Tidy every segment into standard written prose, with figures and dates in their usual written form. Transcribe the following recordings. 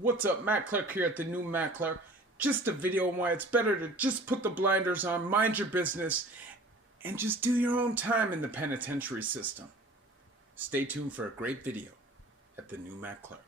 What's up, Matt Clark here at the new Matt Clark. Just a video on why it's better to just put the blinders on, mind your business, and just do your own time in the penitentiary system. Stay tuned for a great video at the new Matt Clark.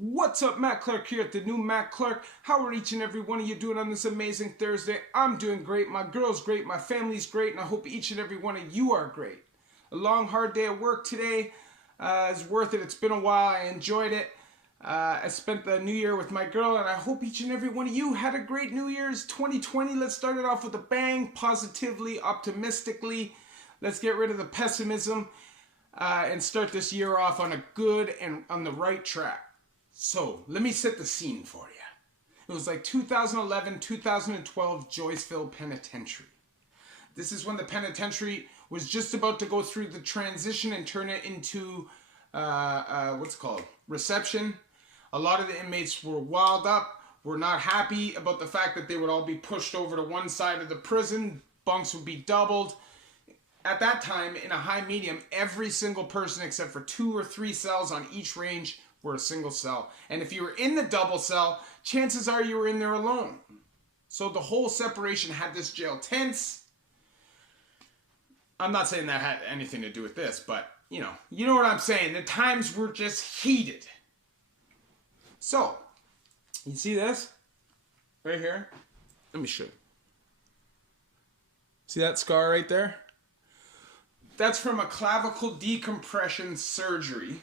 What's up, Matt Clark here at the new Matt Clark. How are each and every one of you doing on this amazing Thursday? I'm doing great, my girl's great, my family's great, and I hope each and every one of you are great. A long, hard day at work today is worth it. It's been a while. I enjoyed it. I spent the new year with my girl, and I hope each and every one of you had a great New Year's 2020. Let's start it off with a bang, positively, optimistically. Let's get rid of the pessimism and start this year off on a good and on the right track. So, let me set the scene for you. It was like 2011, 2012 Joyceville Penitentiary. This is when the penitentiary was just about to go through the transition and turn it into, what's it called? Reception. A lot of the inmates were wild up, were not happy about the fact that they would all be pushed over to one side of the prison. Bunks would be doubled. At that time, in a high medium, every single person except for 2 or 3 cells on each range were a single cell. And if you were in the double cell, chances are you were in there alone. So the whole separation had this jail tense. I'm not saying that had anything to do with this, but you know what I'm saying. The times were just heated. So, you see this? Right here? Let me show you. See that scar right there? That's from a clavicle decompression surgery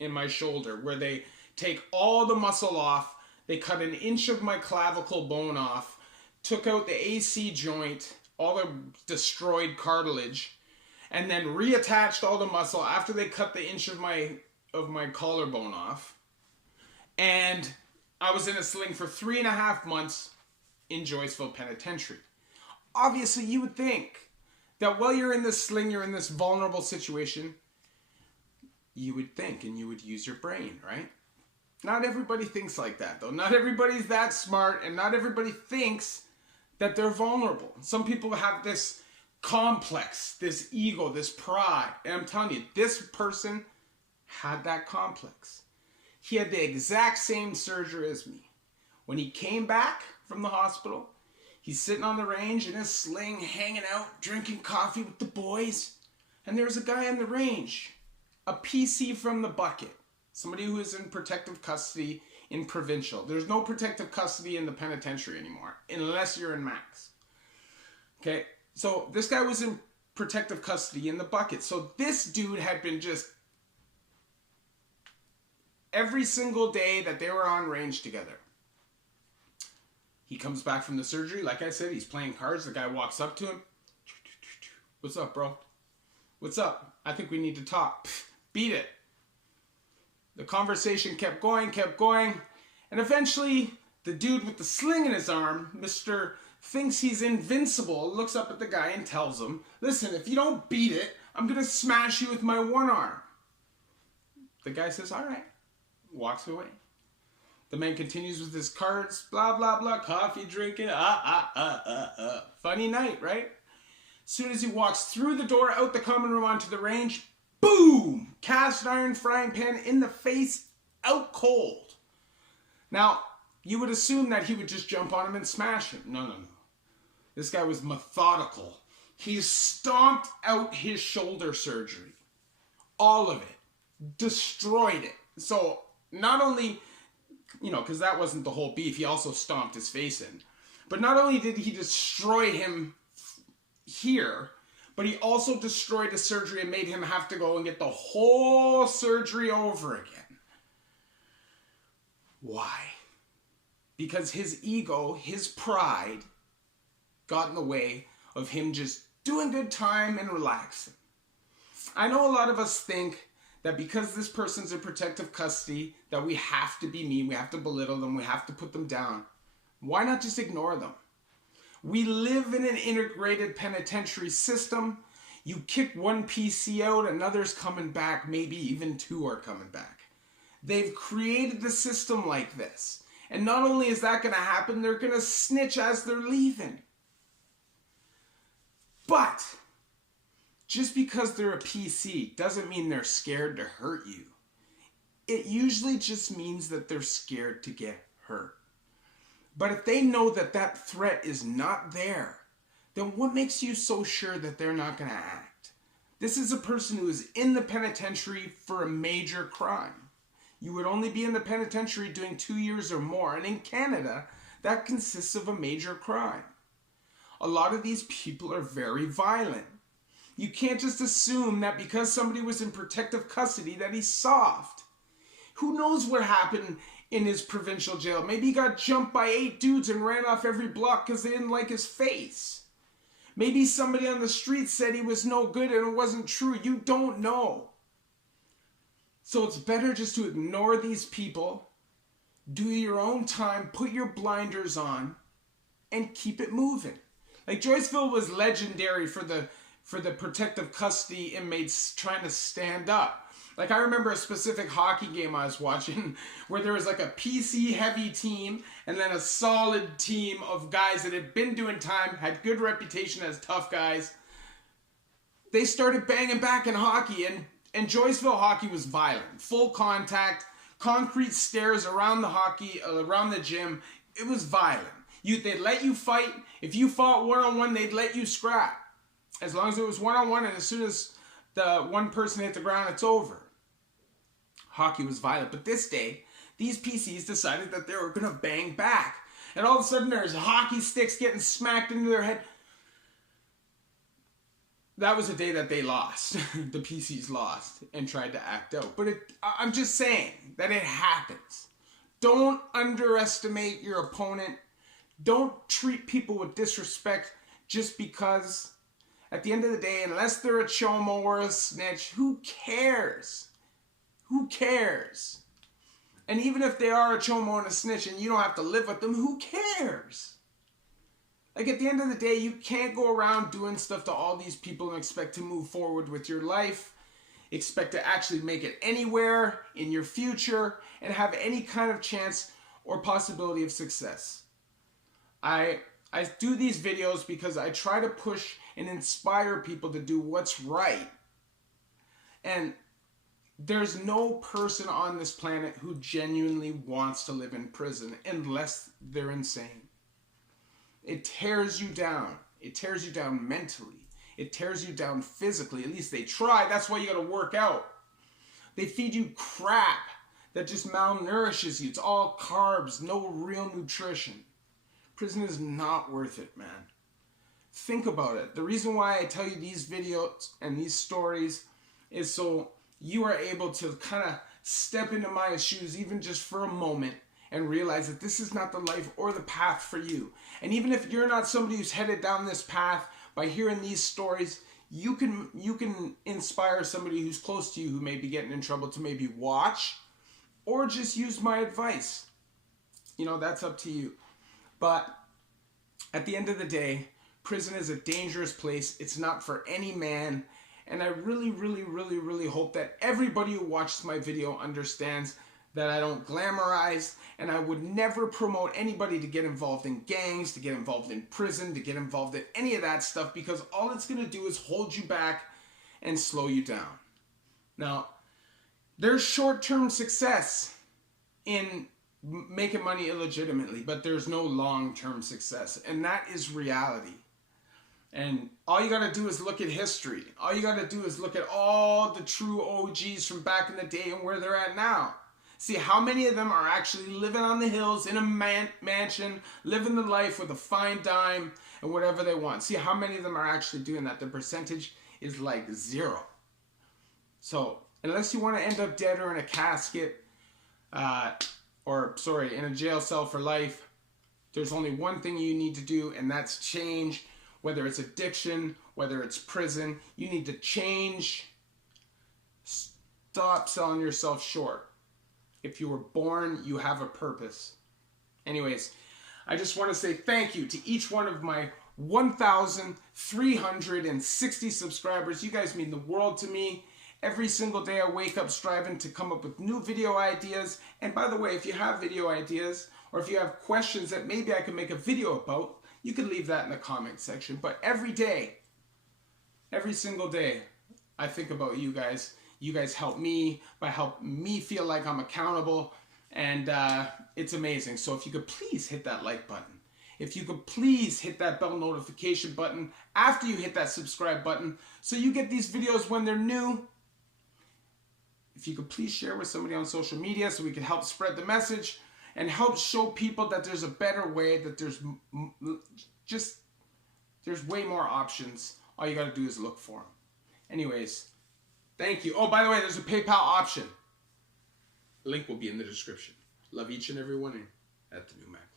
in my shoulder, where they take all the muscle off, they cut 1 inch of my clavicle bone off, took out the AC joint, all the destroyed cartilage, and then reattached all the muscle after they cut the 1 inch of my collarbone off. And I was in a sling for 3.5 months in Joyceville Penitentiary. Obviously, you would think that while you're in this sling, you're in this vulnerable situation, you would think and you would use your brain, right? Not everybody thinks like that, though. Not everybody's that smart, and not everybody thinks that they're vulnerable. Some people have this complex, this ego, this pride. And I'm telling you, this person had that complex. He had the exact same surgery as me. When he came back from the hospital, he's sitting on the range in his sling, hanging out, drinking coffee with the boys. And there was a guy on the range, a PC from the bucket, somebody who is in protective custody in provincial. There's no protective custody in the penitentiary anymore, unless you're in max. Okay, so this guy was in protective custody in the bucket. So this dude had been just, every single day that they were on range together. He comes back from the surgery, like I said, he's playing cards. The guy walks up to him. What's up, bro? What's up? I think we need to talk. Beat it. The conversation kept going, and eventually the dude with the sling in his arm, Mr. thinks he's invincible, looks up at the guy and tells him, listen, if you don't beat it, I'm going to smash you with my one arm. The guy says, all right, walks away. The man continues with his cards, blah, blah, blah, coffee drinking, Funny night, right? As soon as he walks through the door, out the common room onto the range, boom! Cast iron frying pan in the face, out cold. Now, you would assume that he would just jump on him and smash him. No. This guy was methodical. He stomped out his shoulder surgery. All of it. Destroyed it. So, not only, because that wasn't the whole beef, he also stomped his face in. But not only did he destroy him here, but he also destroyed the surgery and made him have to go and get the whole surgery over again. Why? Because his ego, his pride, got in the way of him just doing good time and relaxing. I know a lot of us think that because this person's in protective custody, that we have to be mean, we have to belittle them, we have to put them down. Why not just ignore them? We live in an integrated penitentiary system. You kick one PC out, another's coming back, maybe even two are coming back. They've created the system like this. And not only is that going to happen, they're going to snitch as they're leaving. But just because they're a PC doesn't mean they're scared to hurt you. It usually just means that they're scared to get hurt. But if they know that that threat is not there, then what makes you so sure that they're not going to act? This is a person who is in the penitentiary for a major crime. You would only be in the penitentiary doing 2 years or more, and in Canada, that consists of a major crime. A lot of these people are very violent. You can't just assume that because somebody was in protective custody that he's soft. Who knows what happened in his provincial jail? Maybe he got jumped by 8 dudes and ran off every block because they didn't like his face. Maybe somebody on the street said he was no good and it wasn't true. You don't know. So it's better just to ignore these people, do your own time, put your blinders on, and keep it moving. Like Joyceville was legendary for the protective custody inmates trying to stand up. Like I remember a specific hockey game I was watching where there was like a PC heavy team and then a solid team of guys that had been doing time, had good reputation as tough guys. They started banging back in hockey, and Joyceville hockey was violent. Full contact, concrete stairs around the gym. It was violent. They'd let you fight. If you fought one-on-one, they'd let you scrap. As long as it was one-on-one, and as soon as the one person hit the ground, it's over. Hockey was violent. But this day, these PCs decided that they were going to bang back. And all of a sudden, there's hockey sticks getting smacked into their head. That was the day that they lost. The PCs lost and tried to act out. But I'm just saying that it happens. Don't underestimate your opponent. Don't treat people with disrespect just because, at the end of the day, unless they're a chomo or a snitch, who cares? Who cares? And even if they are a chomo and a snitch and you don't have to live with them, who cares? Like at the end of the day, you can't go around doing stuff to all these people and expect to move forward with your life, expect to actually make it anywhere in your future, and have any kind of chance or possibility of success. I do these videos because I try to push and inspire people to do what's right. And there's no person on this planet who genuinely wants to live in prison unless they're insane. It tears you down. It tears you down mentally. It tears you down physically. At least they try. That's why you got to work out. They feed you crap that just malnourishes you. It's all carbs, no real nutrition. Prison is not worth it, man. Think about it. The reason why I tell you these videos and these stories is so you are able to kind of step into my shoes even just for a moment and realize that this is not the life or the path for you. And even if you're not somebody who's headed down this path, by hearing these stories, you can inspire somebody who's close to you who may be getting in trouble to maybe watch or just use my advice. You know, that's up to you. But at the end of the day, prison is a dangerous place. It's not for any man. And I really, really, really, really hope that everybody who watches my video understands that I don't glamorize, and I would never promote anybody to get involved in gangs, to get involved in prison, to get involved in any of that stuff, because all it's going to do is hold you back and slow you down. Now, there's short-term success in making money illegitimately, but there's no long-term success, and that is reality. And all you got to do is look at history. All you got to do is look at all the true OGs from back in the day and where they're at now. See how many of them are actually living on the hills in a mansion, living the life with a fine dime and whatever they want. See how many of them are actually doing that. The percentage is like 0. So unless you want to end up dead or in a casket, in a jail cell for life, there's only one thing you need to do, and that's change. Whether it's addiction, whether it's prison, you need to change. Stop selling yourself short. If you were born, you have a purpose. Anyways, I just want to say thank you to each one of my 1,360 subscribers. You guys mean the world to me. Every single day I wake up striving to come up with new video ideas. And by the way, if you have video ideas or if you have questions that maybe I can make a video about, you can leave that in the comment section. But every day, every single day, I think about you guys. You guys help me feel like I'm accountable, and it's amazing. So if you could please hit that like button. If you could please hit that bell notification button after you hit that subscribe button so you get these videos when they're new. If you could please share with somebody on social media so we can help spread the message and help show people that there's a better way, that there's way more options. All you got to do is look for them. Anyways, thank you. Oh, by the way, there's a PayPal option. Link will be in the description. Love each and every one of you at the New Mac.